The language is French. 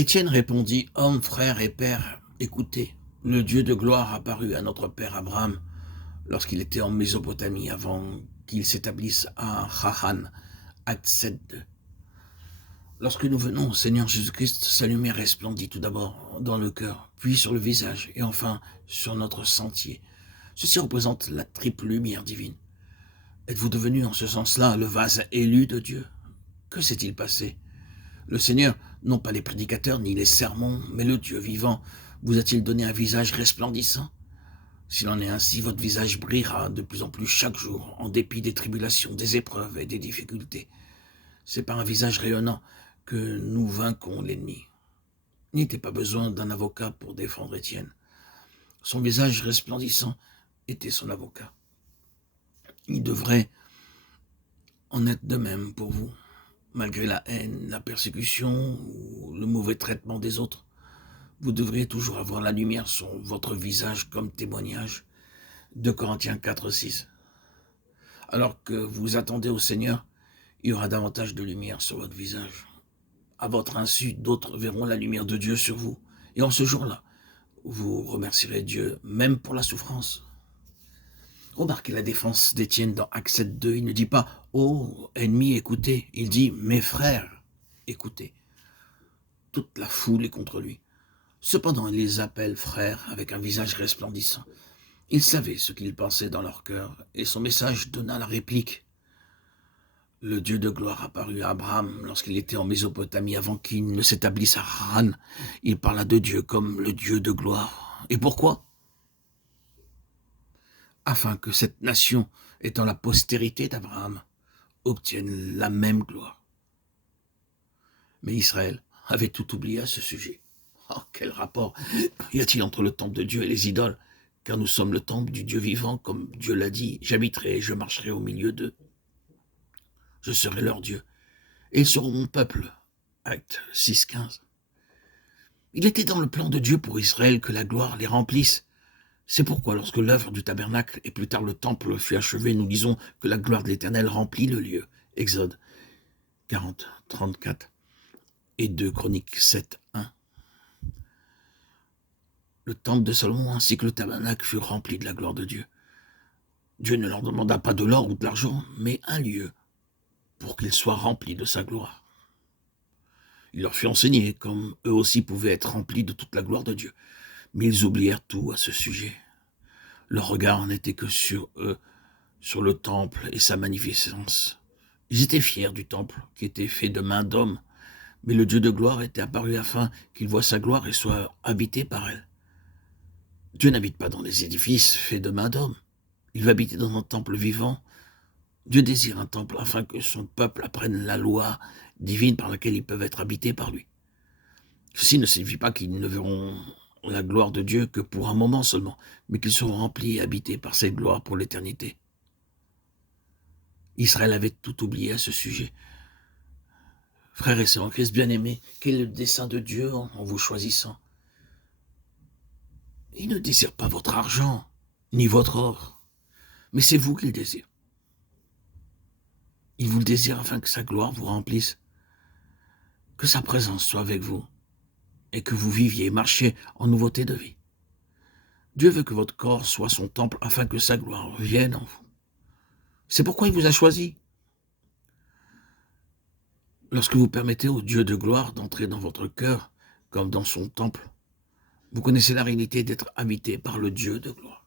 Étienne répondit, « Hommes, frères et pères, écoutez, le Dieu de gloire apparut à notre père Abraham lorsqu'il était en Mésopotamie avant qu'il s'établisse à Haran, acte 7.2. Lorsque nous venons au Seigneur Jésus-Christ, sa lumière resplendit tout d'abord dans le cœur, puis sur le visage et enfin sur notre sentier. Ceci représente la triple lumière divine. Êtes-vous devenu en ce sens-là le vase élu de Dieu? Que s'est-il passé? Le Seigneur, non pas les prédicateurs ni les sermons, mais le Dieu vivant, vous a-t-il donné un visage resplendissant? S'il en est ainsi, votre visage brillera de plus en plus chaque jour, en dépit des tribulations, des épreuves et des difficultés. C'est par un visage rayonnant que nous vaincrons l'ennemi. Il n'était pas besoin d'un avocat pour défendre Étienne. Son visage resplendissant était son avocat. Il devrait en être de même pour vous, malgré la haine, la persécution ou le mauvais traitement des autres. Vous devriez toujours avoir la lumière sur votre visage comme témoignage. 2 Corinthiens 4.6. Alors que vous attendez au Seigneur, il y aura davantage de lumière sur votre visage. À votre insu, d'autres verront la lumière de Dieu sur vous. Et en ce jour-là, vous remercierez Dieu, même pour la souffrance. Remarquez la défense d'Étienne dans Acte 7.2. Il ne dit pas « Oh, ennemis, écoutez ». Il dit « Mes frères, écoutez ». Toute la foule est contre lui. Cependant, il les appelle frères avec un visage resplendissant. Il savait ce qu'ils pensaient dans leur cœur, et son message donna la réplique. Le Dieu de gloire apparut à Abraham lorsqu'il était en Mésopotamie avant qu'il ne s'établisse à Haran. Il parla de Dieu comme le Dieu de gloire. Et pourquoi? Afin que cette nation, étant la postérité d'Abraham, obtienne la même gloire. Mais Israël avait tout oublié à ce sujet. Oh, quel rapport y a-t-il entre le temple de Dieu et les idoles? Car nous sommes le temple du Dieu vivant, comme Dieu l'a dit. J'habiterai et je marcherai au milieu d'eux. Je serai leur Dieu, et ils seront mon peuple. Acte 6.15. Il était dans le plan de Dieu pour Israël que la gloire les remplisse. C'est pourquoi lorsque l'œuvre du tabernacle et plus tard le temple fut achevée, nous disons que la gloire de l'Éternel remplit le lieu. Exode 40, 34 et 2 Chroniques 7, 1. Le temple de Salomon ainsi que le tabernacle furent remplis de la gloire de Dieu. Dieu ne leur demanda pas de l'or ou de l'argent, mais un lieu pour qu'ils soient remplis de sa gloire. Il leur fut enseigné comme eux aussi pouvaient être remplis de toute la gloire de Dieu. Mais ils oublièrent tout à ce sujet. Leur regard n'était que sur eux, sur le temple et sa magnificence. Ils étaient fiers du temple qui était fait de mains d'hommes, mais le Dieu de gloire était apparu afin qu'ils voient sa gloire et soient habités par elle. Dieu n'habite pas dans les édifices faits de mains d'hommes. Il va habiter dans un temple vivant. Dieu désire un temple afin que son peuple apprenne la loi divine par laquelle ils peuvent être habités par lui. Ceci ne signifie pas qu'ils ne verront la gloire de Dieu que pour un moment seulement, mais qu'ils seront remplis et habités par cette gloire pour l'éternité. Israël avait tout oublié à ce sujet. Frères et sœurs en Christ bien-aimés, quel est le dessein de Dieu en vous choisissant? Il ne désire pas votre argent, ni votre or, mais c'est vous qu'il désire. Il vous le désire afin que sa gloire vous remplisse, que sa présence soit avec vous, et que vous viviez et marchiez en nouveauté de vie. Dieu veut que votre corps soit son temple afin que sa gloire vienne en vous. C'est pourquoi il vous a choisi. Lorsque vous permettez au Dieu de gloire d'entrer dans votre cœur, comme dans son temple, vous connaissez la réalité d'être habité par le Dieu de gloire.